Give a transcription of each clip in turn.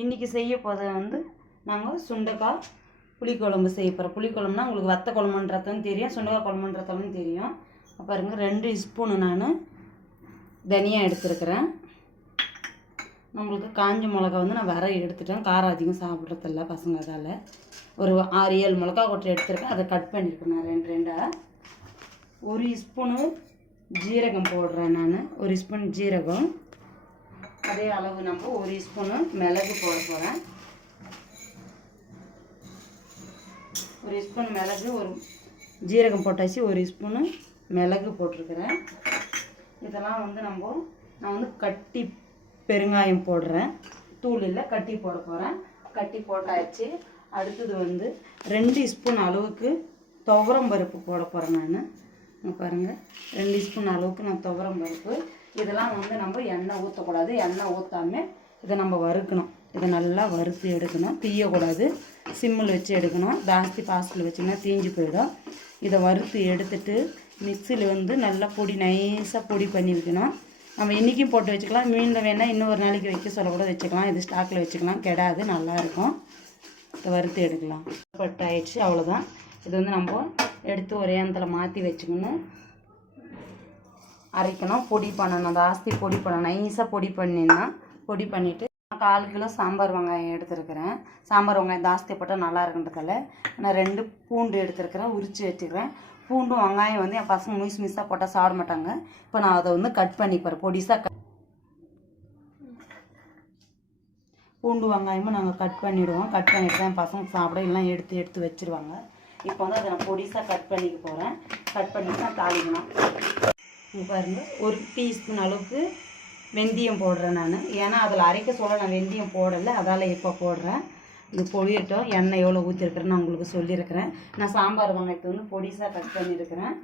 இன்றைக்கி செய்ய போகிறது வந்து நாங்கள் சுண்டைக்காய் புளிக்குழம்பு செய்ய போகிறோம் புளிக்குழம்புனா உங்களுக்கு வத்த குழம்புன்றதும் தெரியும் சுண்டைக்காய் குழம்புன்றதும் தெரியும். பாருங்க ரெண்டு ஸ்பூனு நான் தனியா எடுத்துருக்குறேன். நம்மளுக்கு காஞ்ச மிளகா வந்து நான் வர எடுத்துட்டேன். காரம் அதிகம் சாப்பிட்றதில்ல பசங்க அதால் ஒரு ஆறு ஏழு மிளகா கொட்டை எடுத்துருக்கேன். அதை கட் பண்ணியிருக்கேன் நான் ரெண்டு ரெண்டாக ஒரு ஸ்பூனு ஜீரகம் போடுறேன் நான். ஒரு ஸ்பூன் ஜீரகம். அதே அளவு நம்ம ஒரு ஸ்பூனு மிளகு போட போகிறேன் ஒரு ஸ்பூன் மிளகு ஒரு ஜீரகம் போட்டாச்சு ஒரு ஸ்பூனு மிளகு போட்டிருக்கிறேன். இதெல்லாம் வந்து நம்ம நான் வந்து கட்டி பெருங்காயம் போடுறேன். தூள் இல்லை கட்டி போட போகிறேன் கட்டி போட்டாச்சு. அடுத்தது வந்து ரெண்டு ஸ்பூன் அளவுக்கு துவரம் பருப்பு போட போகிறேன் நான். பாருங்கள் ரெண்டு ஸ்பூன் அளவுக்கு நான் துவரம் பருப்பு. இதெல்லாம் வந்து நம்ம எண்ணெய் ஊற்றக்கூடாது எண்ணெய் ஊற்றாமே இதை நம்ம வறுக்கணும். இதை நல்லா வறுத்து எடுக்கணும். தீயக்கூடாது சிம்மில் வச்சு எடுக்கணும். ஜாஸ்தி பாஸ்டில் வச்சிங்கன்னா தீஞ்சு போயிடும். இதை வறுத்து எடுத்துட்டு மிக்சியில் வந்து நல்லா பொடி நைஸாக பொடி பண்ணி வைக்கணும். நம்ம இன்றைக்கும் போட்டு வச்சுக்கலாம். மீண்டும் வேணால் இன்னும் ஒரு நாளைக்கு வைக்க சொல்ல கூட வச்சுக்கலாம். இது ஸ்டாக்கில் வச்சுக்கலாம். கெடாது. நல்லாயிருக்கும். இதை வறுத்து எடுக்கலாம். பட்டு ஆயிடுச்சு அவ்வளோதான். இது வந்து நம்ம எடுத்து ஒரே இடத்துல மாற்றி வச்சுக்கணும். அரைக்கணும். பொடி பண்ணணும். ஜாஸ்தி பொடி பண்ணணும். நைஸாக பொடி பண்ணினா பொடி பண்ணிவிட்டு கால் கிலோ சாம்பார் வெங்காயம் எடுத்துருக்கிறேன். சாம்பார் வெங்காயம் ஜாஸ்தி போட்டால் நல்லா இருக்குன்றதால நான் ரெண்டு பூண்டு எடுத்துருக்கிறேன். உரித்து வச்சுக்கிறேன். பூண்டும் வெங்காயம் வந்து என் பசங்க மிஸ் மிஸ்ஸாக போட்டால் சாப்பிட மாட்டாங்க. இப்போ நான் அதை வந்து கட் பண்ணிப்பேன் பொடிசாக கட் பூண்டு வெங்காயமும் நாங்கள் கட் பண்ணிவிடுவோம் கட் பண்ணிட்டு தான் என் பசங்க சாப்பிட எல்லாம் எடுத்து எடுத்து வச்சுருவாங்க. இப்போ வந்து அதை நான் பொடிசாக கட் பண்ணிக்க போகிறேன் கட் பண்ணிட்டு நான் தாளிக்கணும். பாருங்கள் ஒரு டீஸ்பூன் அளவுக்கு வெந்தயம் போடுறேன் நான். ஏன்னா அதில் அரைக்க சொல்ல நான் வெந்தயம் போடலை. அதால் இப்போ போடுறேன். இது பொழியட்டும் எண்ணெய் எவ்வளோ ஊற்றிருக்கிறேன்னு நான் உங்களுக்கு சொல்லியிருக்கிறேன். நான் சாம்பார் வெங்காயத்தை வந்து பொடிசாக கட் பண்ணியிருக்கிறேன்.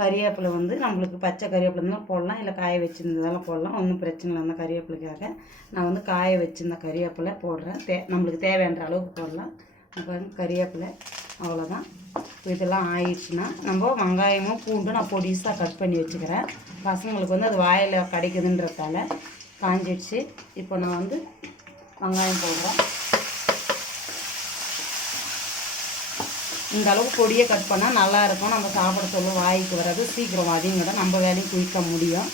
கறிவேப்பிலை வந்து நம்மளுக்கு பச்சை கறிவேப்பிலை இருந்தாலும் போடலாம். இல்லை காய வச்சுருந்ததெல்லாம் போடலாம். ஒன்றும் பிரச்சனை இல்லை அந்த கறிவேப்பிலைக்காக. நான் வந்து காய வச்சுருந்த கறிவேப்பிலை போடுறேன். தே நம்மளுக்கு தேவையான அளவுக்கு போடலாம். அப்புறம் கறிவேப்பிலை. அவ்வளோதான் இதெல்லாம் ஆயிடுச்சுன்னா நம்ம வெங்காயமும் பூண்டும் நான் பொடிசாக கட் பண்ணி வச்சுக்கிறேன். பசங்களுக்கு வந்து அது வாயில் கிடைக்குதுன்றதால காஞ்சிடுச்சு. இப்போ நான் வந்து வெங்காயம் போடுறேன். இந்த அளவுக்கு பொடியை கட் பண்ணால் நல்லா இருக்கும். நம்ம சாப்பிட சொல்ல வாய்க்கு வராது. சீக்கிரம் வதங்கிட நம்ம வேலையும் குயிக்க முடியும்.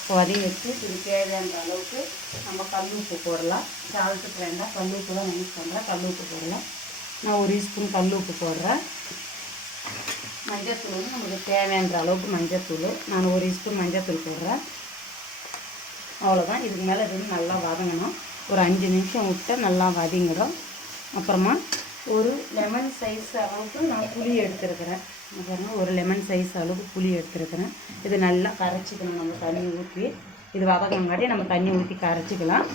இப்போ வதங்கி வச்சு இது தேவையான அளவுக்கு நம்ம கல் உப்பு போடலாம். சால்ட்டு வேண்டாம் கல் உப்பு தான் யூஸ் பண்ணுறேன் கல் உப்பு போடலாம். நான் ஒரு ஸ்பூன் கல் உப்பு போடுறேன். மஞ்சத்தூள் வந்து நமக்கு தேவையான அளவுக்கு மஞ்சத்தூள். நான் ஒரு ஸ்பூன் மஞ்சத்தூள் போடுறேன். அவ்வளோதான் இதுக்கு மேலே இது வந்து நல்லா வதங்கணும். ஒரு அஞ்சு நிமிஷம் விட்டால் நல்லா வதங்கிடும். அப்புறமா ஒரு லெமன் சைஸ் அளவுக்கு நான் புளி எடுத்துருக்கிறேன். அப்புறமா ஒரு லெமன் சைஸ் அளவுக்கு புளி எடுத்துருக்கிறேன். இது நல்லா கரைச்சிக்கணும். நம்ம தண்ணி ஊற்றி இது வதக்கங்காட்டி நம்ம தண்ணி ஊற்றி கரைச்சிக்கலாம்.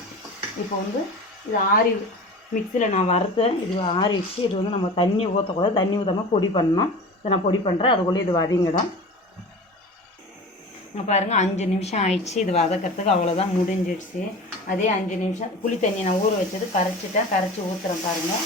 இப்போ வந்து இது ஆறி மிக்சியில் நான் வறுத்தேன் இது ஆறிடுச்சு இது வந்து நம்ம தண்ணி ஊற்றக்கூடாது தண்ணி ஊற்றாமல் பொடி பண்ணணும். இதை நான் பொடி பண்ணுறேன் அதுக்குள்ளே இது வதங்கிடும். பாருங்கள் அஞ்சு நிமிஷம் ஆயிடுச்சு. இது வதக்கிறதுக்கு அவ்வளோதான் முடிஞ்சிடுச்சு. அதே அஞ்சு நிமிஷம் புளி தண்ணி நான் ஊற வச்சது கரைச்சிட்டேன். கரைச்சி ஊற்றுறேன் பாருங்கள்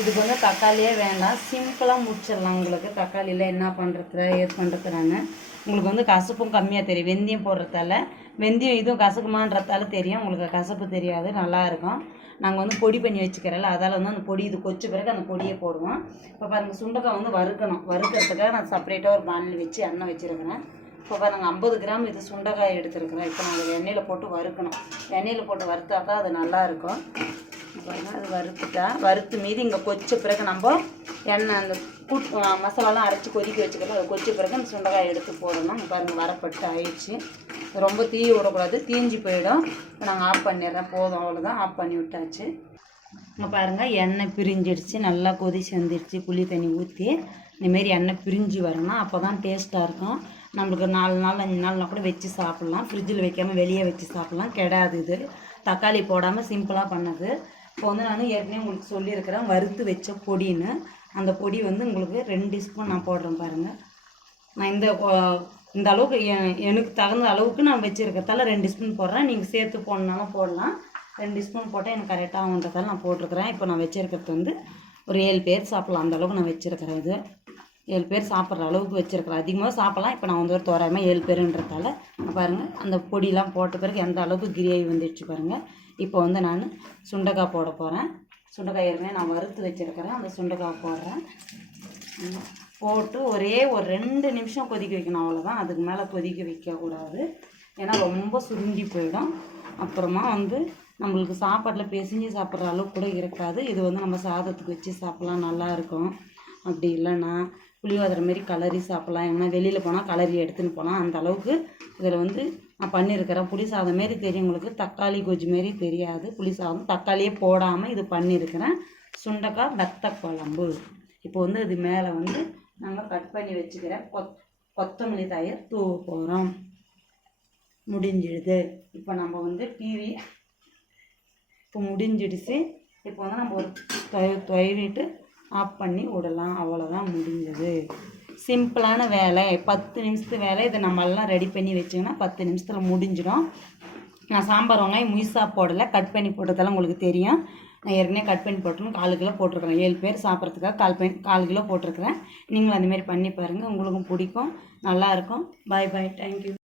இதுக்கு வந்து தக்காளியே வேண்டாம். சிம்பிளாக முடிச்சிடலாம் உங்களுக்கு. தக்காளியில் என்ன பண்ணுறது ஏது பண்ணுறதுனான்னு உங்களுக்கு வந்து கசப்பும் கம்மியாக தெரியும். வெந்தயம் போடுறதால வெந்தயம் இதுவும் கசக்குமான்றதால தெரியும். உங்களுக்கு கசப்பு தெரியாது நல்லாயிருக்கும் நாங்கள் வந்து பொடி பண்ணி வச்சுக்கிறல அதால் வந்து அந்த பொடி இது கொச்ச பிறகு அந்த பொடியை போடுவோம். இப்போ பாருங்கள் சுண்டக்காய் வந்து வறுக்கணும். வறுக்கிறதுக்காக நான் செப்பரேட்டாக ஒரு பானில் வச்சு எண்ணெய் வச்சுருக்கிறேன். இப்போ பாருங்க ஐம்பது கிராம் இது சுண்டைக்காய் எடுத்துருக்குறேன். இப்போ நான் அதை எண்ணெயில் போட்டு வறுக்கணும். எண்ணெயில் போட்டு வறுத்தா தான் அது நல்லாயிருக்கும் அது வறுத்துட்டா வறுத்து மீதி இங்கே கொச்ச பிறகு நம்ம எண்ணெய் அந்த கூட் மசாலாலாம் அரைச்சி கொதிக்க வச்சுக்கலாம் அதை கொச்ச பிறகு அந்த சுண்டைக்காய் எடுத்து போடணும். பாருங்க வரப்பட்டு ஆயிடுச்சு. ரொம்ப தீ விடக்கூடாது. தீஞ்சு போயிடும். இப்போ நாங்கள் ஆஃப் பண்ணிடுறேன். போதும். அவ்வளோதான் ஆஃப் பண்ணி விட்டாச்சு. இங்கே பாருங்கள் எண்ணெய் பிரிஞ்சிடுச்சு. நல்லா கொதிச்சு வந்துடுச்சு. புளி தண்ணி ஊற்றி இந்தமாரி எண்ணெய் பிரிஞ்சு வரணும். அப்போ தான் டேஸ்ட்டாக இருக்கும். நம்மளுக்கு நாலு நாள் அஞ்சு நாள்னா கூட வச்சு சாப்பிட்லாம். ஃப்ரிட்ஜில் வைக்காமல் வெளியே வச்சு சாப்பிட்லாம். கெடாது இது. தக்காளி போடாமல் சிம்பிளாக பண்ணது. இப்போ வந்து நான் ஏற்கனவே உங்களுக்கு சொல்லியிருக்கிறேன் வறுத்து வச்ச பொடின்னு. அந்த பொடி வந்து உங்களுக்கு ரெண்டு டீஸ்பூன் நான் போடுறேன் பாருங்கள் நான் இந்த இந்த அளவுக்கு எனக்கு தகுந்த அளவுக்கு நான் வச்சுருக்கிறதால ரெண்டு ஸ்பூன் போடுறேன். நீங்கள் சேர்த்து போடணுனாலும் போடலாம். ரெண்டு ஸ்பூன் போட்டால் எனக்கு கரெக்டாக ஆகுன்றதால நான் போட்டிருக்கிறேன். இப்போ நான் வச்சுருக்கிறது வந்து ஒரு ஏழு பேர் சாப்பிட்லாம். அந்த அளவுக்கு நான் வச்சுருக்கிறேன் இது. ஏழு பேர் சாப்பிட்ற அளவுக்கு வச்சுருக்கிறேன். அதிகமாக சாப்பிட்லாம். இப்போ நான் வந்து ஒரு தோராயமாக ஏழு பேருன்றதால பாருங்கள் அந்த பொடியெலாம் போட்ட பிறகு எந்த அளவுக்கு கிரேவி வந்துடுச்சு பாருங்கள் இப்போ வந்து நான் சுண்டைக்காய் போட போகிறேன் சுண்டைக்காய் ஏற்கனவே நான் வறுத்து வச்சுருக்கிறேன். அந்த சுண்டைக்காய் போடுறேன். போட்டு ஒரே ஒரு ரெண்டு நிமிஷம் கொதிக்க வைக்கணும் அவ்வளோதான் அதுக்கு மேலே கொதிக்க வைக்கக்கூடாது. ஏன்னா ரொம்ப சுருங்கி போயிடும். அப்புறமா வந்து நம்மளுக்கு சாப்பாட்டில் பிசைஞ்சு சாப்பிட்ற அளவுக்கு கூட இருக்காது. இது வந்து நம்ம சாதத்துக்கு வச்சு சாப்பிட்லாம் நல்லா இருக்கும். அப்படி இல்லைன்னா புளியோதரை மாரி கலரி சாப்பிட்லாம். எங்கன்னா வெளியில் போனால் கலரி எடுத்துன்னு போகலாம் அந்த அளவுக்கு இதில் வந்து நான் பண்ணியிருக்கிறேன் புளி சாதம் மாரி தெரியும் உங்களுக்கு. தக்காளி கொஜ்ஜு மாரி தெரியாது. புளி சாதம் தக்காளியே போடாமல் இது பண்ணியிருக்கிறேன் சுண்டைக்காய் வெத்த குழம்பு. இப்போ வந்து இது மேலே வந்து நாங்கள் கட் பண்ணி வச்சுக்கிறேன். கொத் கொத்தமல்லி தயிர் தூவ போகிறோம் முடிஞ்சிடுது. இப்போ நம்ம வந்து டிவி இப்போ முடிஞ்சிடுச்சு. இப்போ வந்து நம்ம ஒரு தொய் தொய்விட்டு ஆஃப் பண்ணி விடலாம். அவ்வளோதான் முடிஞ்சது. சிம்பிளான வேலை. பத்து நிமிஷத்து வேலை. இதை நம்மளாம் ரெடி பண்ணி வச்சிங்கன்னா பத்து நிமிஷத்தில் முடிஞ்சிடும். நான் சாம்பார் வெங்காயம் முயசா போடலை. கட் பண்ணி போட்டதெல்லாம் உங்களுக்கு தெரியும். நான் ஏற்கனவே கட் பண்ணி போட்டணும் காலு கிலோ போட்டிருக்கிறேன். ஏழு பேர் சாப்பிட்றதுக்காக கால் பண்ணி கால் கிலோ போட்டிருக்கிறேன். நீங்களும் அந்தமாரி பண்ணி பாருங்கள் உங்களுக்கும் பிடிக்கும். நல்லாயிருக்கும் பாய் பாய் தேங்க்யூ